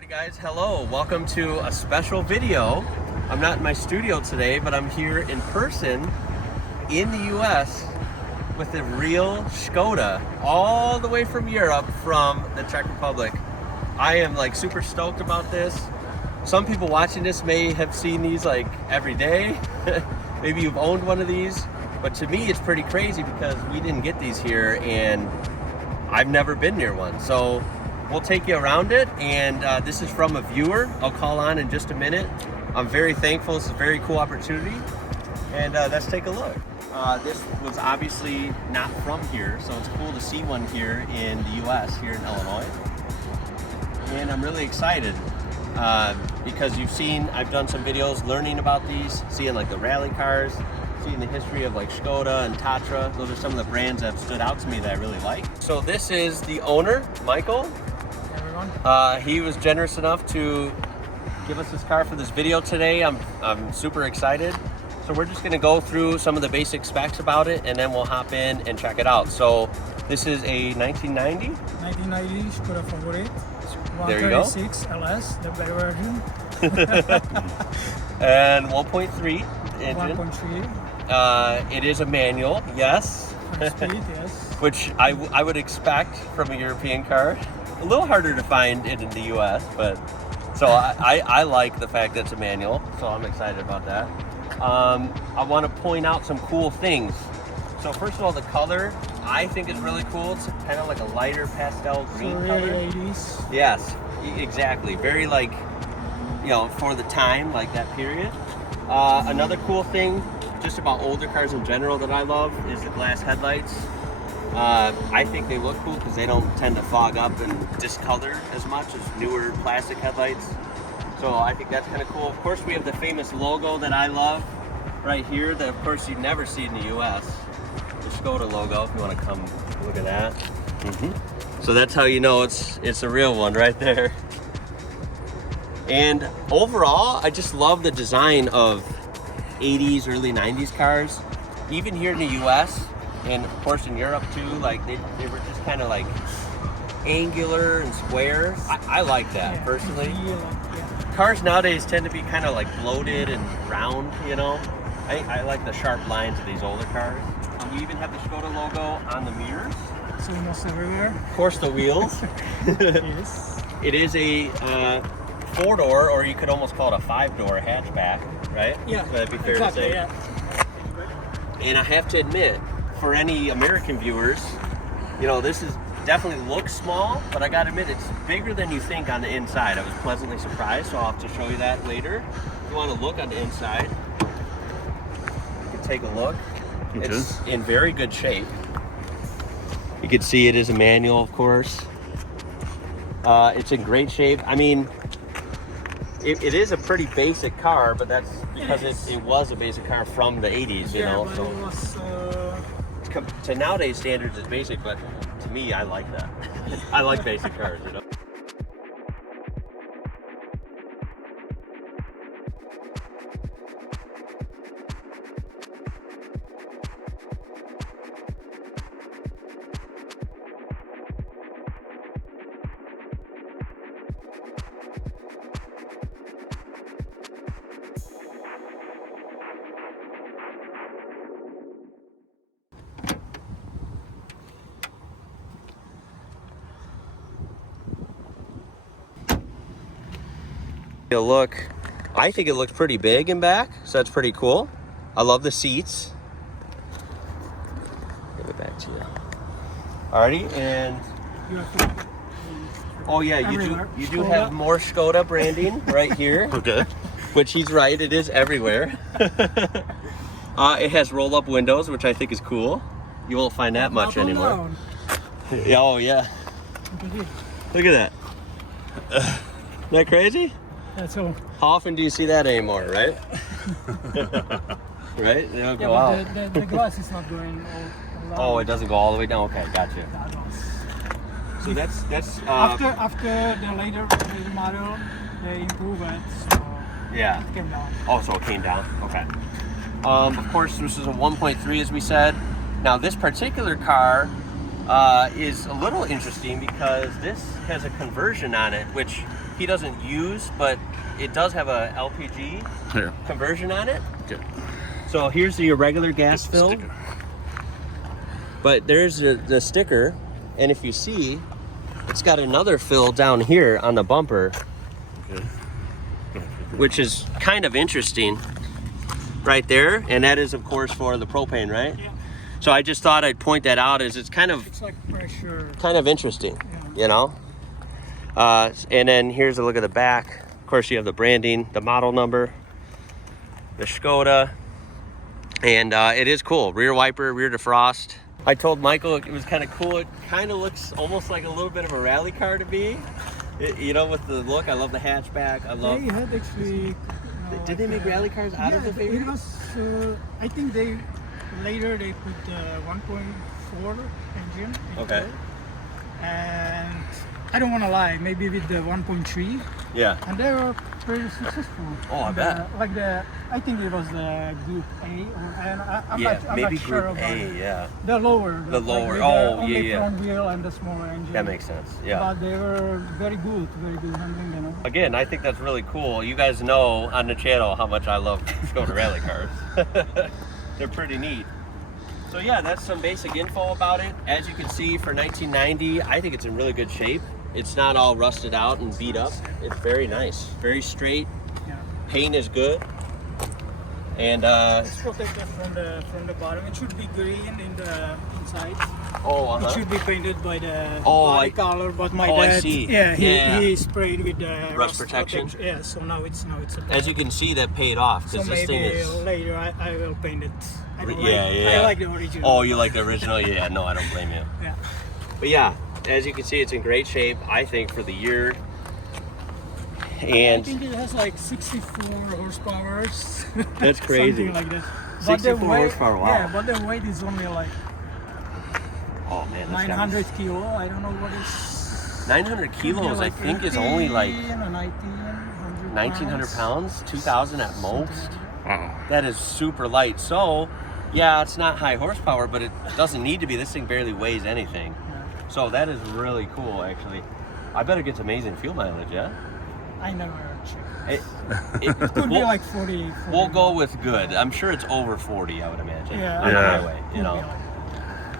Alrighty guys, hello. Welcome to a special video. I'm not in my studio today, but I'm here in person in the US with the real Skoda, all the way from Europe, from the Czech Republic. I am like super stoked about this. Some people watching this may have seen these like every day. Maybe you've owned one of these, but to me it's pretty crazy because we didn't get these here and I've never been near one. So we'll take you around it, and this is from a viewer I'll call on in just a minute. I'm very thankful. This is a very cool opportunity, and let's take a look. This was obviously not from here, so it's cool to see one here in the US, here in Illinois. And I'm really excited because you've seen, I've done some videos learning about these, seeing like the rally cars, seeing the history of like Skoda and Tatra. Those are some of the brands that have stood out to me that I really like. So this is the owner, Michael. He was generous enough to give us this car for this video today. I'm super excited. So we're just gonna go through some of the basic specs about it, and then we'll hop in and check it out. So this is a 1990? 1990 Skoda Favorit. There you go. 136 LS, the black version. And 1.3 engine. 1.3. It is a manual, yes. Speed, yes. Which I would expect from a European car. A little harder to find in the US, but so I like the fact that it's a manual, so I'm excited about that. I want to point out some cool things. So first of all, the color I think is really cool. It's kind of like a lighter pastel green color. 80s. Yes, exactly. Very like, you know, for the time, like that period. Another cool thing just about older cars in general that I love is the glass headlights. I think they look cool because they don't tend to fog up and discolor as much as newer plastic headlights. So I think that's kind of cool. Of course, we have the famous logo that I love right here that of course you'd never see in the US. The Skoda logo, if you want to come look at that. So that's how you know it's a real one right there. And overall, I just love the design of 80s, early 90s cars. Even here in the US, and of course in Europe too, like they were just kind of like angular and square. I like that, yeah, personally. Yeah. Cars nowadays tend to be kind of like bloated and round, you know. I like the sharp lines of these older cars. We even have the Skoda logo on the mirrors. So almost everywhere. Of course, the wheels. Yes. It is a 4-door, or you could almost call it a 5-door hatchback, right? Yeah. Would that be fair exactly, to say? Yeah. And I have to admit, for any American viewers, you know, this is definitely looks small, but I gotta admit it's bigger than you think on the inside. I was pleasantly surprised, so I'll have to show you that later. If you want to look on the inside, you can take a look. It's in very good shape. You can see it is a manual, of course. It's in great shape. I mean, it is a pretty basic car, but that's because it was a basic car from the 80s, you know. But so it was, to nowadays standards, it's basic, but to me, I like that. I like basic cars, you know. Look, I think it looks pretty big in back, so that's pretty cool. I love the seats. Give it back to you. Alrighty, and oh yeah, you do have more Skoda branding right here. Okay. Which he's right, it is everywhere. It has roll-up windows, which I think is cool. You won't find that much anymore. Oh yeah. Look at that. Isn't that crazy? That's all. How often do you see that anymore, right? Right? They don't go out. The glass is not going all Oh, it doesn't go all the way down? Okay, gotcha. So that's after the later model, they improve it, so yeah. It came down. Oh, so it came down? Okay. Of course, this is a 1.3, as we said. Now, this particular car is a little interesting because this has a conversion on it, which he doesn't use, but it does have a LPG conversion on it. Okay. So here's your regular gas fill. Sticker. But there's the sticker, and if you see, it's got another fill down here on the bumper, Okay. which is kind of interesting right there. And that is, of course, for the propane, right? Yeah. So I just thought I'd point that out as it's kind of Like pressure. interesting, Yeah. you know? And then here's a look at the back. Of course, you have the branding, the model number, the Skoda, and it is cool. Rear wiper, rear defrost. I told Michael it was kind of cool. It kind of looks almost like a little bit of a rally car to me. You know, with the look. I love the hatchback. I love. They had actually. Did they make rally cars out of the Favorit? It was. I think later they put 1.4 engine. Okay. It. And I don't want to lie, maybe with the 1.3, Yeah. and they were pretty successful. Oh, I bet. I think it was the Group A, and I'm Yeah, not maybe sure Group about A. it. Yeah. The lower. The lower, with oh, the only yeah. front wheel and the smaller engine. That makes sense. Yeah. But they were very good handling, you know. Again, I think that's really cool. You guys know on the channel how much I love Skoda rally cars. They're pretty neat. So yeah, that's some basic info about it. As you can see, for 1990, I think it's in really good shape. It's not all rusted out and beat up. It's very nice, very straight. Yeah. Paint is good. And It's protected from the bottom. It should be green in the inside. It should be painted by the body color, but my dad, I see. He sprayed with the rust protection. Yeah, so now it's a As you can see, that paid off so because this thing maybe is. later I will paint it. I don't Yeah. I like the original. Oh, you like the original? Yeah, no, I don't blame you. Yeah. But yeah, as you can see, it's in great shape, I think, for the year. And I think it has like 64 horsepower. that's crazy. Something like that. 64 horsepower, wow. Yeah, but the weight is only like oh man, 900 kilo. I don't know what is. 900 kilos, like I think, is only like 1900 pounds, 2,000 at most. Wow. That is super light. So, yeah, it's not high horsepower, but it doesn't need to be. This thing barely weighs anything. Yeah. So that is really cool, actually. I bet it gets amazing fuel mileage, yeah? I never checked. It Could be like 40. We'll go with good. I'm sure it's over 40, I would imagine. Yeah. On the Yeah. highway, Could you know. be like-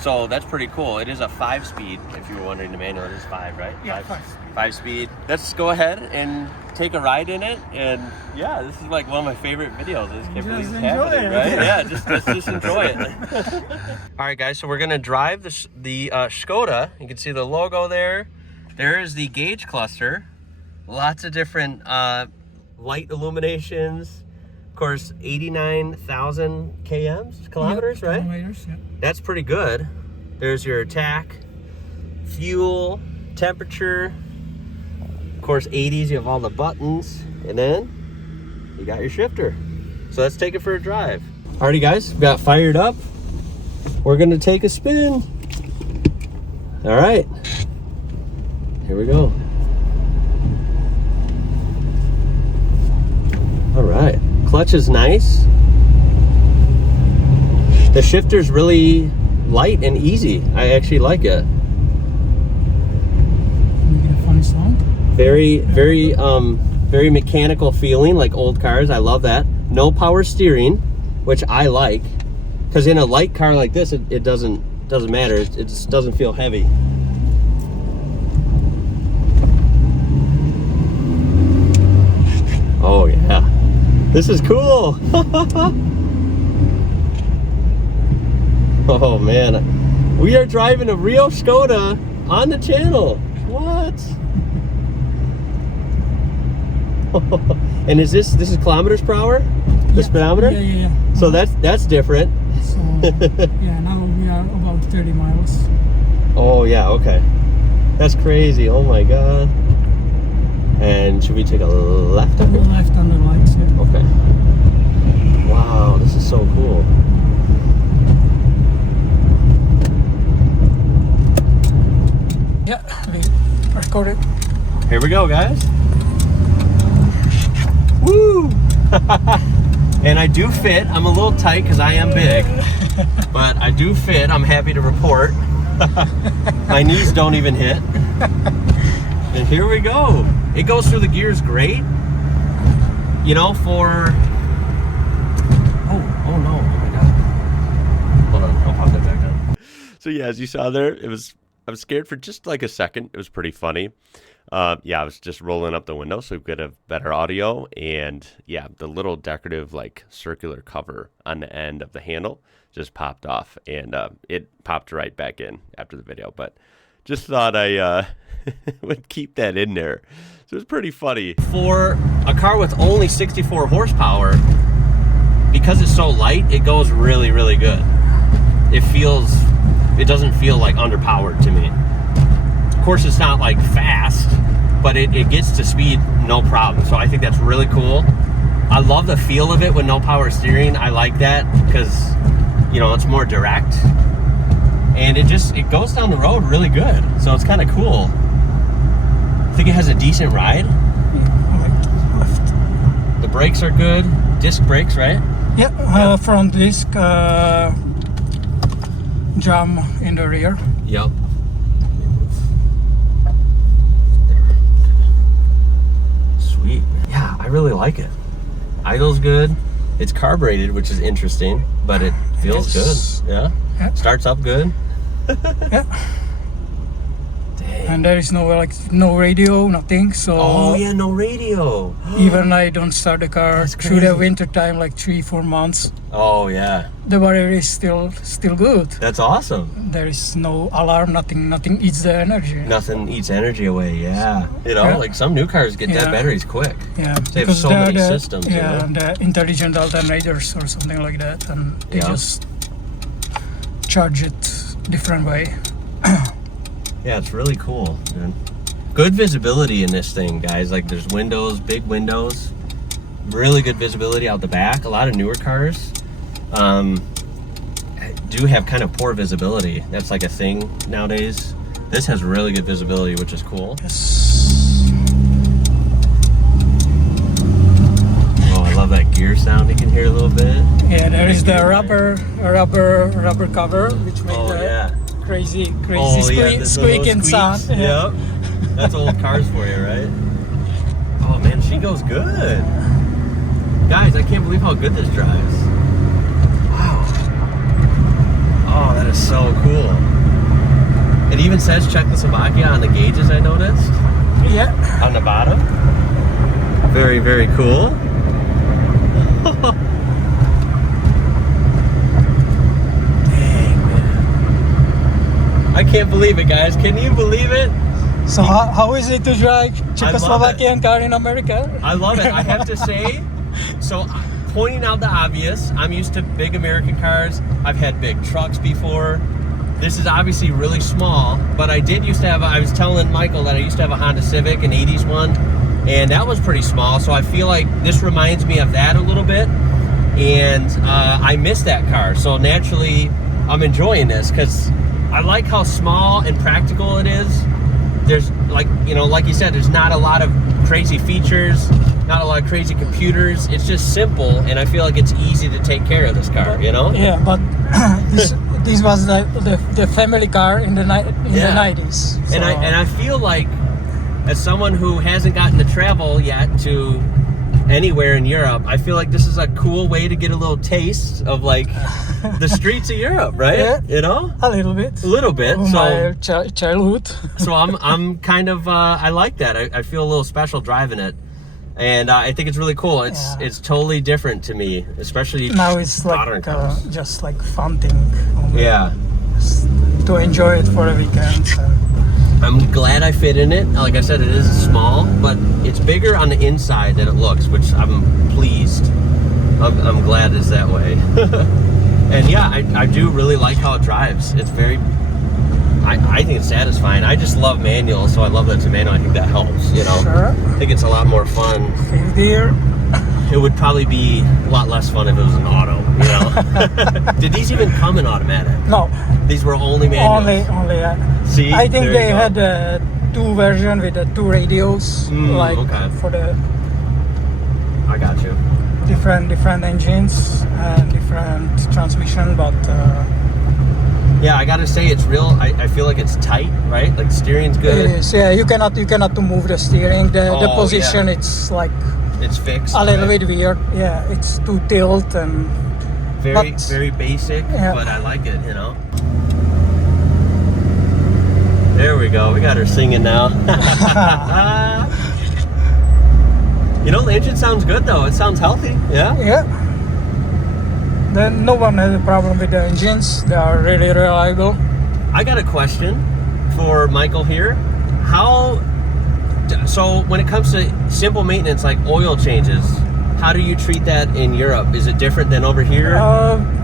So that's pretty cool. It is a 5-speed, if you were wondering. The manual, it is 5, right? Yeah, 5-speed. 5-speed. Let's go ahead and take a ride in it. And yeah, this is like one of my favorite videos. I just can't believe Just it's enjoy happening, it. right? Yeah, let's just enjoy it. All right, guys, so we're gonna drive the Skoda. You can see the logo there. There is the gauge cluster. Lots of different light illuminations. Of course, 89,000 kilometers, right? Kilometers, yeah. That's pretty good. There's your attack, fuel, temperature. Of course, 80s, you have all the buttons. And then you got your shifter. So let's take it for a drive. Alrighty, guys, we got fired up. We're gonna take a spin. All right, here we go. All right, clutch is nice. The shifter's really light and easy. I actually like it. Making a funny sound. Very, very mechanical feeling, like old cars. I love that. No power steering, which I like, because in a light car like this, it doesn't matter. It just doesn't feel heavy. Oh yeah, this is cool. Oh man, we are driving a real Skoda on the channel. What? And is this kilometers per hour? The speedometer? Yeah. So that's different. So, yeah, now we are about 30 miles. Oh yeah, okay. That's crazy. Oh my god. And should we take a left? On the left on the lights, yeah. Okay. Wow, this is so cool. Yeah, we recorded. Here we go, guys. Woo! And I do fit. I'm a little tight because I am big, but I do fit. I'm happy to report. My knees don't even hit. And here we go. It goes through the gears great. You know, for... Oh no, oh my God. Hold on, I'll pop that back on. So yeah, as you saw there, I was scared for just like a second. It was pretty funny. Yeah, I was just rolling up the window so we could have better audio. And yeah, the little decorative like circular cover on the end of the handle just popped off, and it popped right back in after the video. But just thought I would keep that in there. So it was pretty funny. For a car with only 64 horsepower, because it's so light, it goes really, really good. It doesn't feel like underpowered to me. Of course, it's not like fast, but it gets to speed no problem. So I think that's really cool. I love the feel of it with no power steering. I like that because, you know, it's more direct. And it goes down the road really good. So it's kind of cool. I think it has a decent ride. Left. The brakes are good. Disc brakes, right? Yeah, front disc, drum in the rear. Yep. Sweet. Yeah, I really like it. Idle's good. It's carbureted, which is interesting, but it feels good. Yeah. Starts up good. Yeah. Dang. And there is no radio, nothing. So Oh yeah, no radio. even I don't start the car That's through the crazy. winter time, like 3-4 months. Oh yeah. The battery is still good. That's awesome. There is no alarm, nothing eats the energy. Nothing eats energy away, yeah. You know, Yeah. like some new cars get dead Yeah. batteries quick. Yeah, They have because so many systems, you Yeah, know? and the intelligent alternators or something like that, and they Yeah. just charge it different way. Yeah, it's really cool, man. Good visibility in this thing, guys. Like, there's windows, big windows. Really good visibility out the back. A lot of newer cars do have kind of poor visibility. That's like a thing nowadays. This has really good visibility, which is cool. Yes. Oh, I love that gear sound you can hear a little bit. Yeah, there is the rubber cover, which makes Oh, the yeah. crazy Oh, yeah, the squeaking sound. squeaks. Yep. That's old cars for you, right? Oh, man, she goes good. Guys, I can't believe how good this drives. Wow. Oh, that is so cool. It even says Czechoslovakia on the gauges, I noticed. Yeah. On the bottom. Very, very cool. Dang, man. I can't believe it, guys. Can you believe it? So how is it to drive Czechoslovakian car in America? I love it. I have to say, so pointing out the obvious, I'm used to big American cars. I've had big trucks before. This is obviously really small, but I was telling Michael that I used to have a Honda Civic, an 80s one, and that was pretty small. So I feel like this reminds me of that a little bit, and I miss that car. So naturally, I'm enjoying this because I like how small and practical it is. There's like you said, there's not a lot of crazy features, not a lot of crazy computers. It's just simple, and I feel like it's easy to take care of this car, you know? Yeah, but this was the family car in the 90s. So. And I feel like, as someone who hasn't gotten to travel yet to anywhere in Europe, I feel like this is a cool way to get a little taste of like the streets of Europe, right? Yeah, you know, a little bit. So my childhood. So I'm kind of I like that. I feel a little special driving it, and I think it's really cool. It's totally different to me, especially now it's modern like cars. just like fun thing. Yeah, Just to enjoy it for a weekend. I'm glad I fit in it. Like I said, it is small, but it's bigger on the inside than it looks, which I'm pleased. I'm glad it's that way. And yeah, I do really like how it drives. It's very, I think it's satisfying. I just love manual, so I love that it's a manual. I think that helps, you know. Sure. I think it's a lot more fun. Fifth gear. It would probably be a lot less fun if it was an auto, you know. Did these even come in automatic? No. These were only manuals. Only. See, I think there they you go. had two versions with the two radios, okay. for the I got you. different engines and different transmission, but Yeah, I gotta say it's real. I feel like it's tight, right? Like steering's good. It is, yeah. You cannot move the steering. The position, yeah. it's like it's fixed. A little bit weird. Yeah, it's too tilt and very basic, yeah. but I like it, you know. There we go. We got her singing now. You know, the engine sounds good though. It sounds healthy. Yeah. Yeah. Then no one has a problem with the engines. They are really reliable. I got a question for Michael here. So when it comes to simple maintenance like oil changes, how do you treat that in Europe? Is it different than over here?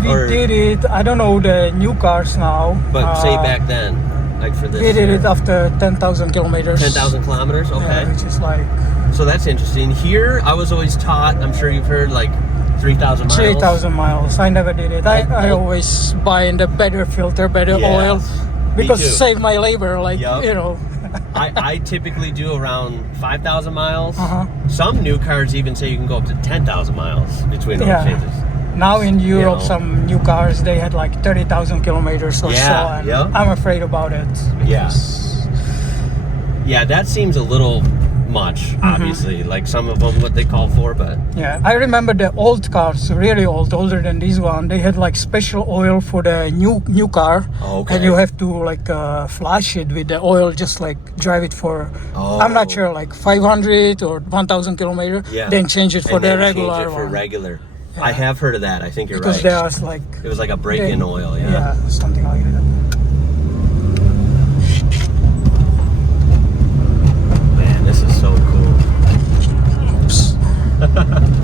We did it. I don't know the new cars now. But say back then, like for this. We did it after 10,000 kilometers. 10,000 kilometers. Okay. Yeah, which is like. So that's interesting. Here, I was always taught. I'm sure you've heard like 3,000 miles. 3,000 miles. I never did it. I always buy in the better filter, better oil, because it saved my labor. Like you know. I typically do around 5,000 miles. Some new cars even say you can go up to 10,000 miles between oil changes. Now in Europe, some new cars, they had like 30,000 kilometers or so, and I'm afraid about it. Yeah, that seems a little much, obviously, like some of them what they call for, but yeah, I remember the old cars, really old, older than this one, they had like special oil for the new car. And you have to like flush it with the oil, just like drive it for I'm not sure, like 500 or 1,000 kilometers, then change it for the regular one. I have heard of that. I think you're because right. There was like it was like a break-in oil. Yeah, something like that. This is so cool.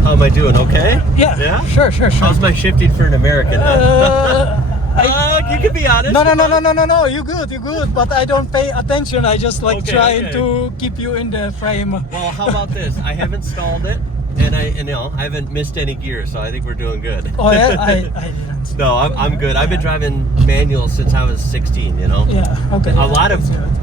How am I doing? Okay? Yeah? Sure. How's my shifting for an American? You can be honest. No. You're good. But I don't pay attention. I just like trying to keep you in the frame. Well, how about this? I haven't stalled it, and I haven't missed any gear, so I think we're doing good. Oh yeah, I didn't. No, I'm good. I've been driving manual since I was 16. You know. Yeah. Okay.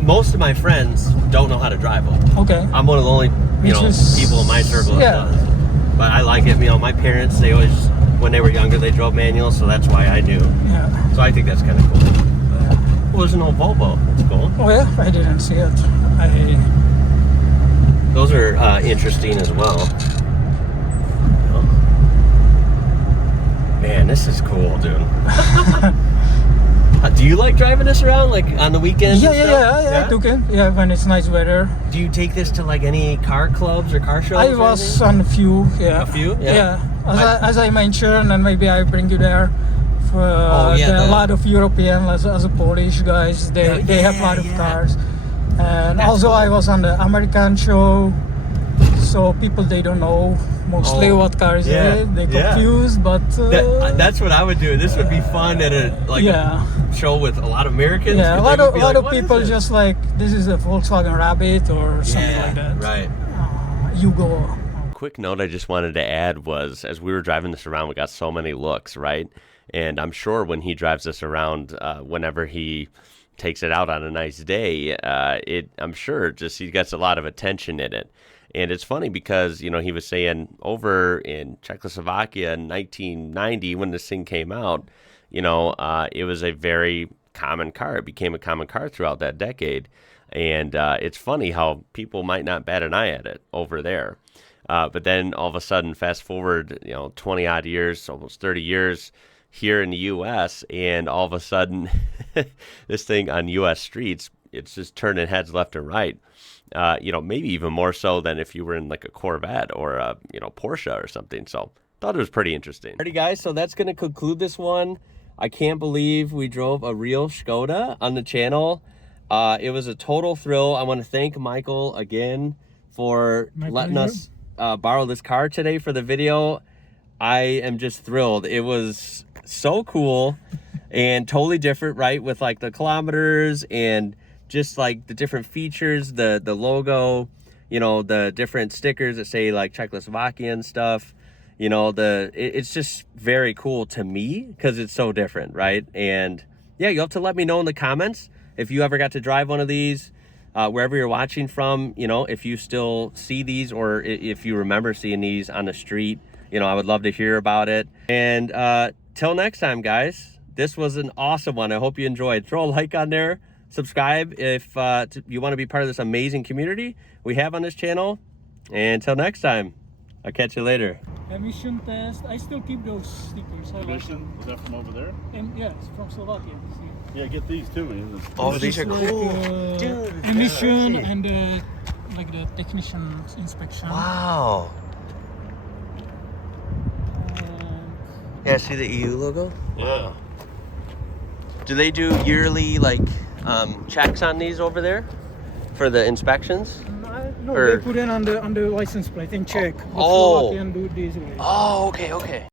Most of my friends don't know how to drive them. Okay. I'm one of the only people in my circle that does. But I like it. You know, my parents, they always, when they were younger, they drove manual, so that's why I do. Yeah. So I think that's kind of cool. Yeah. Well, there's an old Volvo. That's cool. Oh yeah, I didn't see it. Those are interesting as well. Man, this is cool, dude. Do you like driving this around, like on the weekends? Yeah, I took it. Yeah, when it's nice weather. Do you take this to like any car clubs or car shows? I was on a few, A few? Yeah. As I mentioned, and maybe I bring you there. A lot of European, as a Polish guys, they have a lot of cars. And also I was on the American show, so people, they don't know mostly what cars is. They confused, but that's what I would do. This would be fun at a show with a lot of Americans. Yeah, a lot of people just like, this is a Volkswagen Rabbit or something like that. Right. You go. Quick note I just wanted to add was, as we were driving this around, we got so many looks, right? And I'm sure when he drives this around, whenever he takes it out on a nice day, I'm sure just he gets a lot of attention in it. And it's funny because, he was saying over in Czechoslovakia in 1990, when this thing came out, it was a very common car. It became a common car throughout that decade. And it's funny how people might not bat an eye at it over there. But then all of a sudden, fast forward, 20 odd years, almost 30 years here in the U.S., and all of a sudden, this thing on U.S. streets, it's just turning heads left and right. Maybe even more so than if you were in like a Corvette or a, Porsche or something. So thought it was pretty interesting. Alrighty guys, so that's going to conclude this one. I can't believe we drove a real Skoda on the channel. It was a total thrill. I want to thank Michael again for letting us borrow this car today for the video. I am just thrilled. It was so cool and totally different, right? With like the kilometers and just like the different features, the logo, the different stickers that say like Czechoslovakian stuff, it's just very cool to me because it's so different, right? And yeah, you'll have to let me know in the comments if you ever got to drive one of these, wherever you're watching from, if you still see these or if you remember seeing these on the street. I would love to hear about it. And till next time, guys, this was an awesome one. I hope you enjoyed. Throw a like on there. Subscribe if you want to be part of this amazing community we have on this channel. And until next time, I'll catch you later. Emission test. I still keep those stickers. Emission? Was that from over there? Yes, from Slovakia. See? Yeah, get these too. Oh, these are Like, cool. Dude, emission and like the technician inspection. wow. And Yeah, see the EU logo? Yeah. Do they do yearly like checks on these over there for the inspections? no, Or- they put in on the license plate and check. But Oh. Slovakian do it this way. Oh, okay.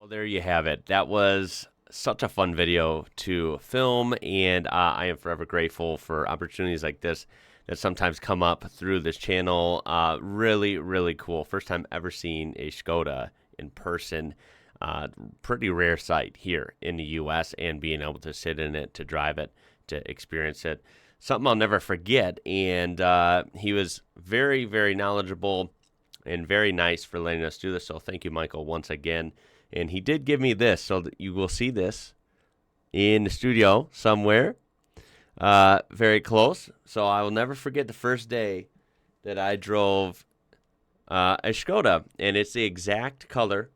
Well, there you have it. That was such a fun video to film, and I am forever grateful for opportunities like this that sometimes come up through this channel. Really, really cool. First time ever seeing a Skoda in person. Pretty rare sight here in the U.S., and being able to sit in it, to drive it, to experience it. Something I'll never forget, and he was very, very knowledgeable and very nice for letting us do this, so thank you, Michael, once again. And he did give me this, so that you will see this in the studio somewhere, very close. So I will never forget the first day that I drove a Skoda, and it's the exact color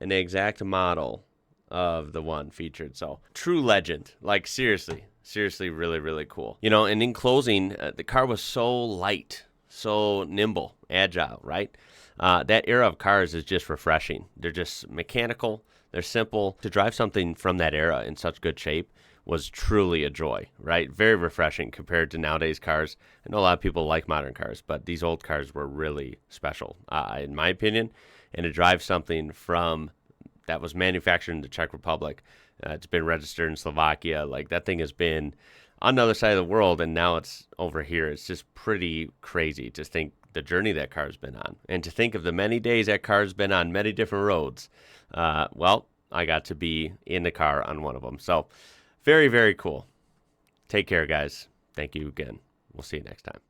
and the exact model of the one featured. So true legend, like seriously really, really cool. You know, and in closing, the car was so light, so nimble, agile, right? That era of cars is just refreshing. They're just mechanical, they're simple. To drive something from that era in such good shape was truly a joy, right? Very refreshing compared to nowadays cars. I know a lot of people like modern cars, but these old cars were really special, in my opinion. And to drive something from that was manufactured in the Czech Republic, it's been registered in Slovakia, like that thing has been on the other side of the world, and now it's over here. It's just pretty crazy to think the journey that car's been on, and to think of the many days that car's been on many different roads. Well, I got to be in the car on one of them. So very, very cool. Take care, guys. Thank you again. We'll see you next time.